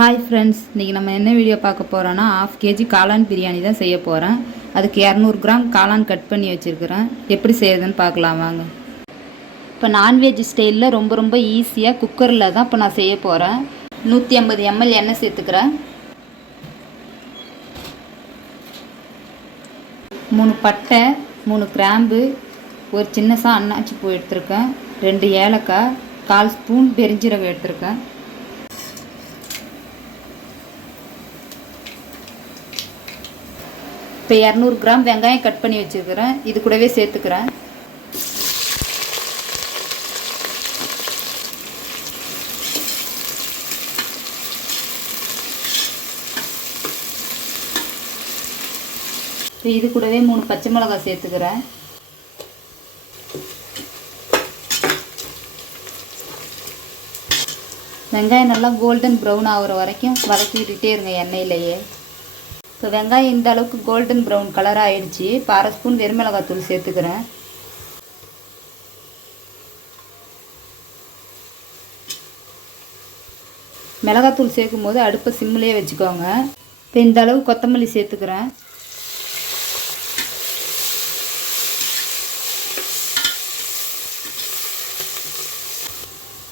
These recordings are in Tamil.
ஹாய் ஃப்ரெண்ட்ஸ், இன்றைக்கி நம்ம என்ன வீடியோ பார்க்க போகிறோன்னா ½ kg காளான் பிரியாணி தான் செய்ய போகிறேன். அதுக்கு 200 கிராம் காளான் கட் பண்ணி வச்சுருக்கிறேன். எப்படி செய்யறதுன்னு பார்க்கலாம் வாங்க. இப்போ நான்வெஜ் ஸ்டைலில் ரொம்ப ஈஸியாக குக்கரில் தான் இப்போ நான் செய்ய போகிறேன். 150 ml எண்ணெய் சேர்த்துக்கிறேன். 3 பட்டை, 3 கிராம்பு, ஒரு சின்னசா அன்னாச்சி பூ எடுத்திருக்கேன், 2 ஏலக்காய், 1/4 ஸ்பூன் பெருஞ்சீரகம் எடுத்திருக்கேன். இப்போ 200 கிராம் வெங்காயம் கட் பண்ணி வச்சுருக்கிறேன். இது கூடவே சேர்த்துக்கிறேன். இப்போ இது கூடவே 3 பச்சை மிளகாய் சேர்த்துக்கிறேன். வெங்காயம் நல்லா கோல்டன் ப்ரௌன் ஆகிற வரைக்கும் வதக்கிக்கிட்டே இருங்க எண்ணெயிலேயே. இப்போ வெங்காயம் இந்த அளவுக்கு கோல்டன் ப்ரௌன் கலராக ஆயிடுச்சு. இப்போ 1/2 ஸ்பூன் வெறுமிளகாத்தூள் சேர்த்துக்கிறேன். மிளகாத்தூள் சேர்க்கும் போது அடுப்பை சிம்மிலே வச்சுக்கோங்க. இப்போ இந்த அளவு கொத்தமல்லி சேர்த்துக்கிறேன்.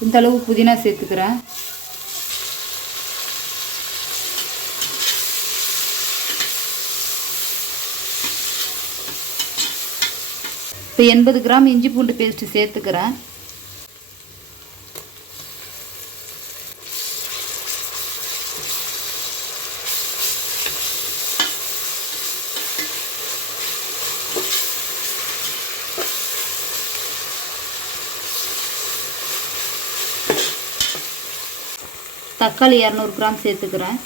இந்த அளவு புதினா சேர்த்துக்கிறேன். இப்போ 80 கிராம் இஞ்சி பூண்டு பேஸ்ட்டு சேர்த்துக்கிறேன். தக்காளி 200 கிராம் சேர்த்துக்கிறேன்.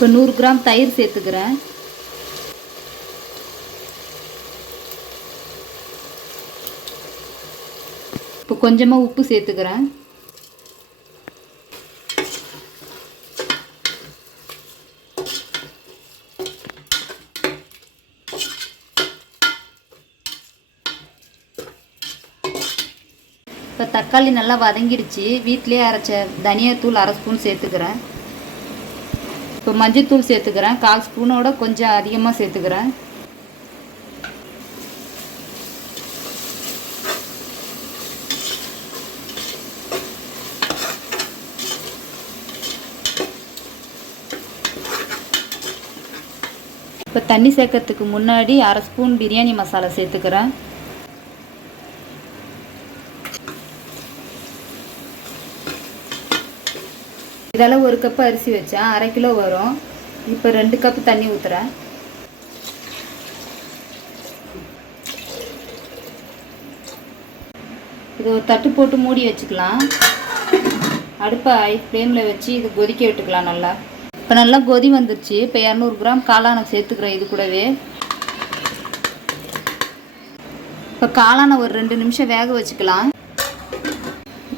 இப்போ 100 கிராம் தயிர் சேர்த்துக்கிறேன். இப்போ கொஞ்சமாக உப்பு சேர்த்துக்கிறேன். இப்போ தக்காளி நல்லா வதங்கிடுச்சு. வீட்டிலே அரைச்ச தனியாத்தூள் 1/2 ஸ்பூன் சேர்த்துக்கிறேன். இப்போ மஞ்சள்தூள் சேர்த்துக்கிறேன். 1/4 ஸ்பூனோட கொஞ்சம் அதிகமாக சேர்த்துக்கிறேன். இப்போ தண்ணி சேர்க்கறதுக்கு முன்னாடி 1/2 ஸ்பூன் பிரியாணி மசாலா சேர்த்துக்கிறேன். இதெல்லாம் 1 கப்பு அரிசி வச்சேன், 1/2 கிலோ வரும். இப்போ 2 கப்பு தண்ணி ஊற்றுறேன். இது ஒரு தட்டு போட்டு மூடி வச்சுக்கலாம். அடுப்பை ஹை ஃப்ளேமில் வச்சு இது கொதிக்க விட்டுக்கலாம் நல்லா. இப்போ நல்லா கொதி வந்துருச்சு. இப்போ 200 கிராம் காளானை சேர்த்துக்கிறேன் இது கூடவே. இப்போ காளானை ஒரு 2 நிமிஷம் வேக வச்சுக்கலாம்.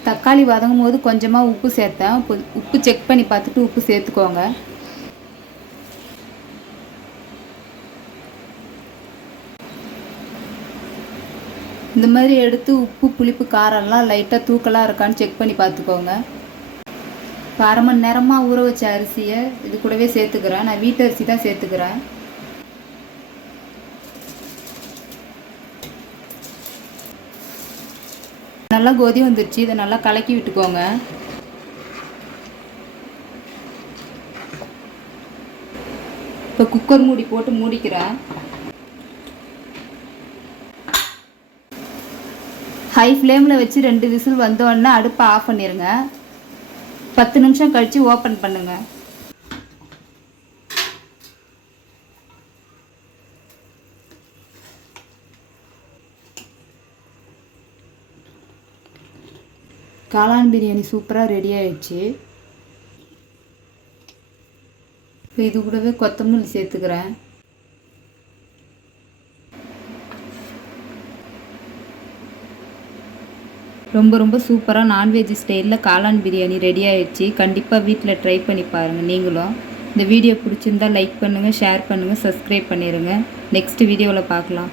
தக்காளி வதங்கும் போது கொஞ்சமாக உப்பு சேர்த்தேன். உப்பு செக் பண்ணி பார்த்துட்டு உப்பு சேர்த்துக்கோங்க. இந்த மாதிரி எடுத்து உப்பு புளிப்பு காரம்லாம் லைட்டாக தூக்கலாக இருக்கான்னு செக் பண்ணி பார்த்துக்கோங்க. இப்போ 1/2 மணி நேரமாக ஊற வச்ச அரிசியை இது கூடவே சேர்த்துக்கிறேன். நான் வீட்டு அரிசி தான் சேர்த்துக்கிறேன். நல்லா கொதி வந்துருச்சு. இதை நல்லா கலக்கி விட்டுக்கோங்க. இப்போ குக்கர் மூடி போட்டு மூடிக்கிறேன். ஹை ஃப்ளேமில் வச்சு 2 விசில் வந்தோடனே அடுப்பை ஆஃப் பண்ணிடுங்க. 10 நிமிஷம் கழித்து ஓப்பன் பண்ணுங்கள். காளான் பிரியாணி சூப்பராக ரெடி ஆயிடுச்சு. இப்போ இது கூடவே கொத்தமல்லி சேர்த்துக்கிறேன். ரொம்ப ரொம்ப சூப்பராக நான்வெஜ் ஸ்டைலில் காளான் பிரியாணி ரெடி ஆயிடுச்சு. கண்டிப்பாக வீட்டில் ட்ரை பண்ணி பாருங்கள் நீங்களும். இந்த வீடியோ பிடிச்சிருந்தா லைக் பண்ணுங்கள், ஷேர் பண்ணுங்கள், சப்ஸ்கிரைப் பண்ணிடுங்க. நெக்ஸ்ட் வீடியோவில் பார்க்கலாம்.